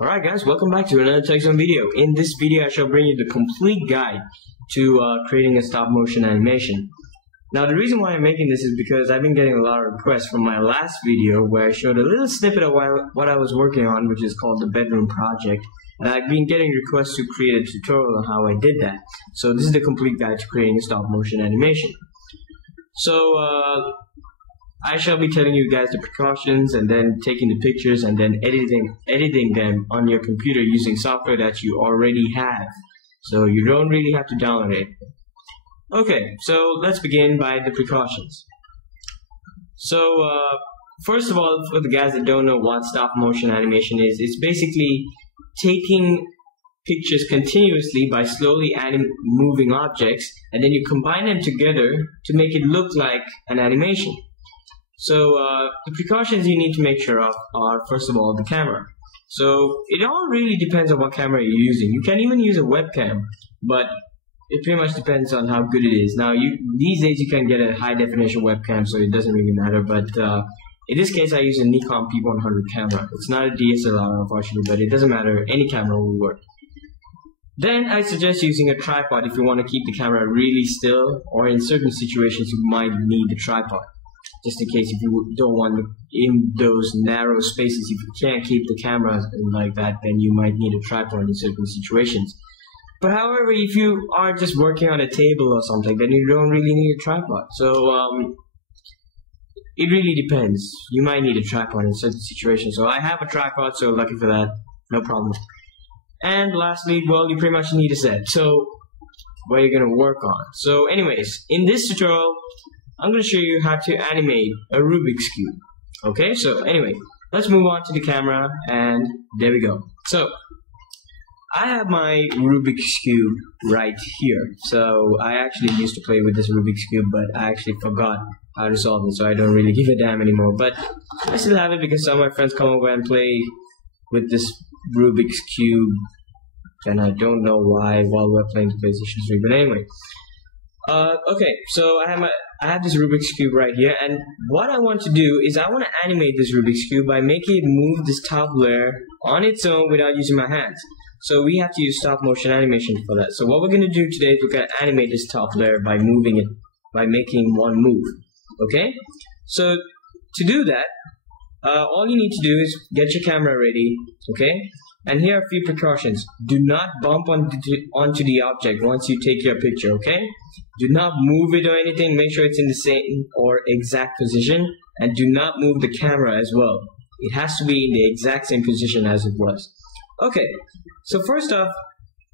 Alright guys, welcome back to another TechZone video. In this video I shall bring you the complete guide to creating a stop motion animation. Now the reason why I'm making this is because I've been getting a lot of requests from my last video where I showed a little snippet of what I was working on, which is called the bedroom project. And I've been getting requests to create a tutorial on how I did that. So this is the complete guide to creating a stop motion animation. So I shall be telling you guys the precautions and then taking the pictures and then editing them on your computer using software that you already have. So you don't really have to download it. Okay, so let's begin by the precautions. So first of all, for the guys that don't know what stop motion animation is, it's basically taking pictures continuously by slowly moving objects, and then you combine them together to make it look like an animation. So the precautions you need to make sure of are, first of all, the camera. So it all really depends on what camera you're using. You can even use a webcam, but it pretty much depends on how good it is. Now, these days you can get a high definition webcam, so it doesn't really matter. But in this case, I use a Nikon P100 camera. It's not a DSLR, unfortunately, but it doesn't matter. Any camera will work. Then I suggest using a tripod if you want to keep the camera really still, or in certain situations you might need the tripod. Just in case if you don't want to, in those narrow spaces, if you can't keep the camera like that, then you might need a tripod in certain situations. But however, if you are just working on a table or something, then you don't really need a tripod. So it really depends. You might need a tripod in certain situations. So I have a tripod, so lucky for that, no problem. And lastly, well, you pretty much need a set. So what are you going to work on? So anyways, in this tutorial, I'm going to show you how to animate a Rubik's Cube. Okay, so anyway, let's move on to the camera, and there we go. So I have my Rubik's Cube right here. So I actually used to play with this Rubik's Cube, but I actually forgot how to solve it, so I don't really give a damn anymore. But I still have it because some of my friends come over and play with this Rubik's Cube, and I don't know why while we're playing PlayStation 3. But anyway, okay, so I have this Rubik's Cube right here, and what I want to do is I want to animate this Rubik's Cube by making it move this top layer on its own without using my hands. So we have to use stop motion animation for that. So what we're going to do today is we're going to animate this top layer by moving it, by making one move. Okay? So to do that, all you need to do is get your camera ready. Okay? And here are a few precautions. Do not bump onto the object once you take your picture. Okay? Do not move it or anything. Make sure it's in the same or exact position. And do not move the camera as well. It has to be in the exact same position as it was. Okay, so first off,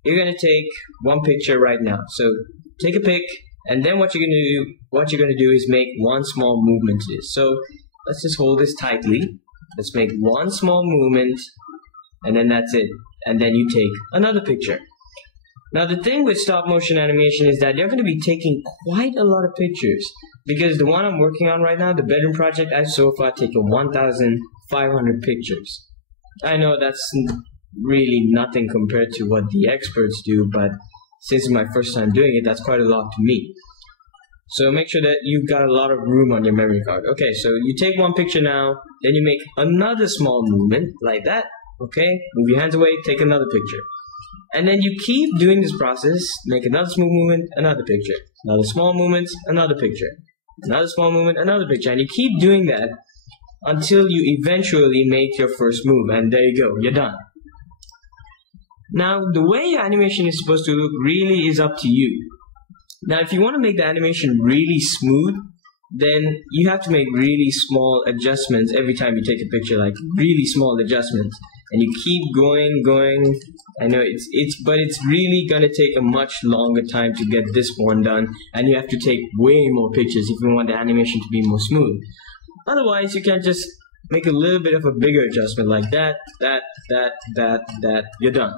you're gonna take one picture right now. So take a pic, and then what you're gonna do is make one small movement to this. So let's just hold this tightly. Let's make one small movement, and then that's it. And then you take another picture. Now the thing with stop motion animation is that you're gonna be taking quite a lot of pictures, because the one I'm working on right now, the bedroom project, I've so far taken 1,500 pictures. I know that's really nothing compared to what the experts do, but since it's my first time doing it, that's quite a lot to me. So make sure that you've got a lot of room on your memory card. Okay, so you take one picture now, then you make another small movement like that. Okay, move your hands away, take another picture. And then you keep doing this process, make another small movement, another picture. Another small movement, another picture. Another small movement, another picture. And you keep doing that until you eventually make your first move. And there you go, you're done. Now, the way your animation is supposed to look really is up to you. Now, if you want to make the animation really smooth, then you have to make really small adjustments every time you take a picture, like really small adjustments. And you keep going. I know but it's really gonna take a much longer time to get this one done, and you have to take way more pictures if you want the animation to be more smooth. Otherwise, you can just make a little bit of a bigger adjustment like that, you're done.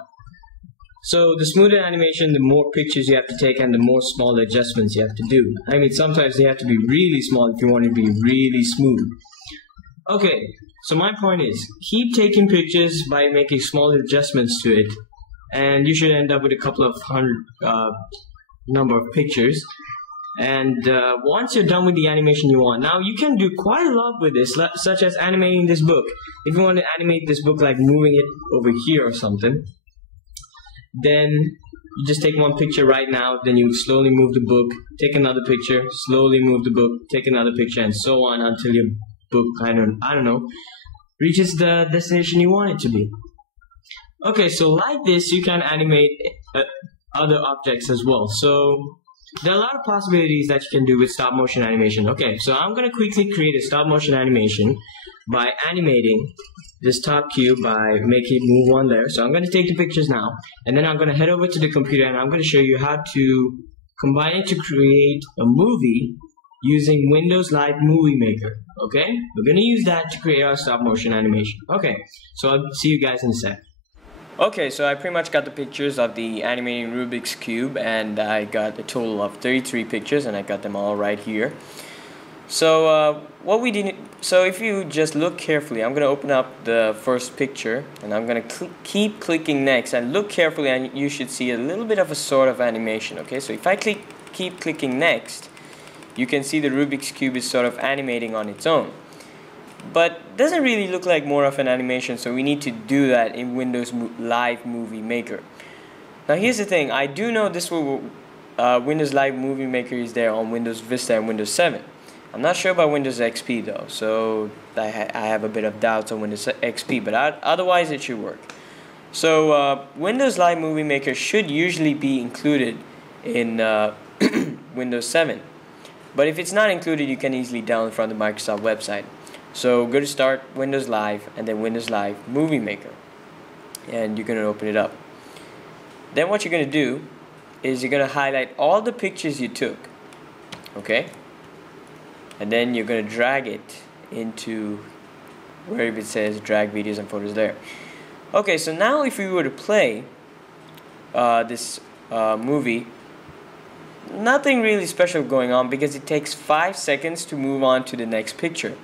So the smoother animation, the more pictures you have to take and the more small adjustments you have to do. I mean, sometimes they have to be really small if you want it to be really smooth. Okay, so my point is, keep taking pictures by making small adjustments to it, and you should end up with a couple of hundred number of pictures. And once you're done with the animation you want, now you can do quite a lot with this, such as animating this book. If you want to animate this book like moving it over here or something, then you just take one picture right now, then you slowly move the book, take another picture, slowly move the book, take another picture, and so on until your book kind of, I don't know, reaches the destination you want it to be. Okay, so like this, you can animate other objects as well. So there are a lot of possibilities that you can do with stop motion animation. Okay, so I'm going to quickly create a stop motion animation by animating this top cube by making it move one there. So I'm going to take the pictures now, and then I'm going to head over to the computer and I'm going to show you how to combine it to create a movie using Windows Live Movie Maker. Okay, we're going to use that to create our stop motion animation. Okay, so I'll see you guys in a sec. Okay, so I pretty much got the pictures of the animating Rubik's Cube, and I got a total of 33 pictures, and I got them all right here. So so if you just look carefully, I'm going to open up the first picture, and I'm going to keep clicking next, and look carefully, and you should see a little bit of a sort of animation. Okay, so if I keep clicking next, you can see the Rubik's Cube is sort of animating on its own. But doesn't really look like more of an animation, so we need to do that in Windows Live Movie Maker. Now here's the thing, I do know this will Windows Live Movie Maker is there on Windows Vista and Windows 7. I'm not sure about Windows XP though, so I have a bit of doubts on Windows XP, but otherwise it should work. So Windows Live Movie Maker should usually be included in Windows 7. But if it's not included, you can easily download from the Microsoft website. So go to Start, Windows Live, and then Windows Live Movie Maker. And you're going to open it up. Then what you're going to do is you're going to highlight all the pictures you took. Okay? And then you're going to drag it into where it says drag videos and photos there. Okay, so now if we were to play this movie, nothing really special going on because it takes 5 seconds to move on to the next picture.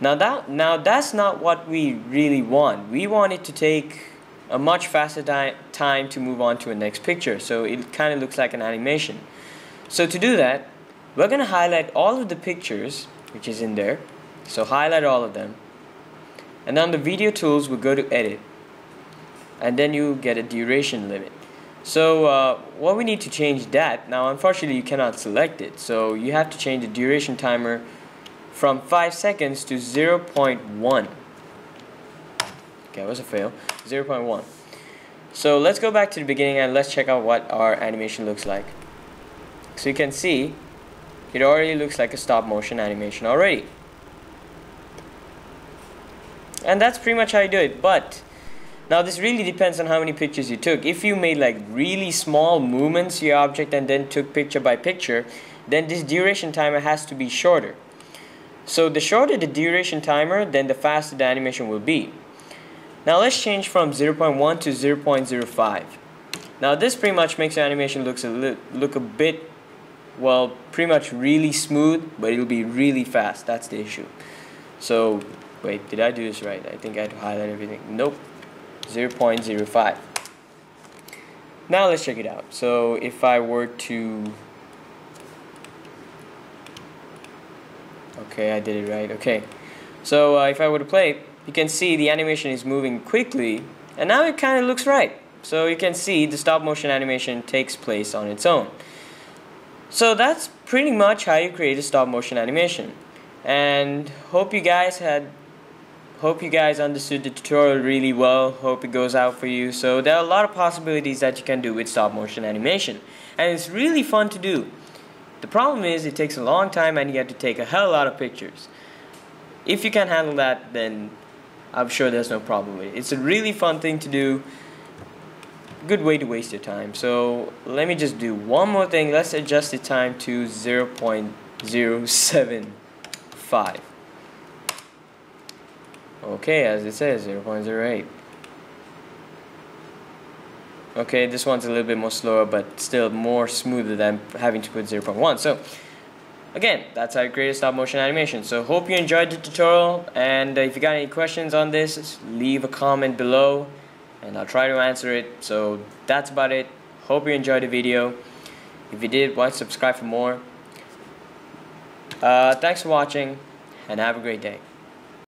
Now that's not what we really want. We want it to take a much faster time to move on to a next picture, so it kind of looks like an animation. So to do that, we're going to highlight all of the pictures which is in there. So highlight all of them, and on the video tools we'll go to edit, and then you get a duration limit. So what we need to change that, now unfortunately you cannot select it, so you have to change the duration timer from 5 seconds to 0.1. Okay, that was a fail. 0.1. So let's go back to the beginning and let's check out what our animation looks like. So you can see it already looks like a stop motion animation already. And that's pretty much how you do it. But now this really depends on how many pictures you took. If you made like really small movements to your object and then took picture by picture, then this duration timer has to be shorter. So the shorter the duration timer, then the faster the animation will be. Now let's change from 0.1 to 0.05. Now this pretty much makes the animation look a bit, well, pretty much really smooth, but it'll be really fast. That's the issue. So wait, did I do this right? I think I had to highlight everything. Nope. 0.05. Now let's check it out. So if I were to, okay, I did it right. Okay, so if I were to play, you can see the animation is moving quickly, and now it kind of looks right. So you can see the stop motion animation takes place on its own. So that's pretty much how you create a stop motion animation. And hope you guys understood the tutorial really well. Hope it goes out for you. So there are a lot of possibilities that you can do with stop motion animation, and it's really fun to do. The problem is it takes a long time and you have to take a hell of a lot of pictures. If you can handle that, then I'm sure there's no problem with it. It's a really fun thing to do. Good way to waste your time. So let me just do one more thing. Let's adjust the time to 0.075. Okay, as it says, 0.08. Okay, this one's a little bit more slower, but still more smoother than having to put 0.1. So again, that's how you create a stop motion animation. So hope you enjoyed the tutorial, and if you got any questions on this, leave a comment below and I'll try to answer it. So that's about it. Hope you enjoyed the video. If you did, why subscribe for more? Thanks for watching, and have a great day.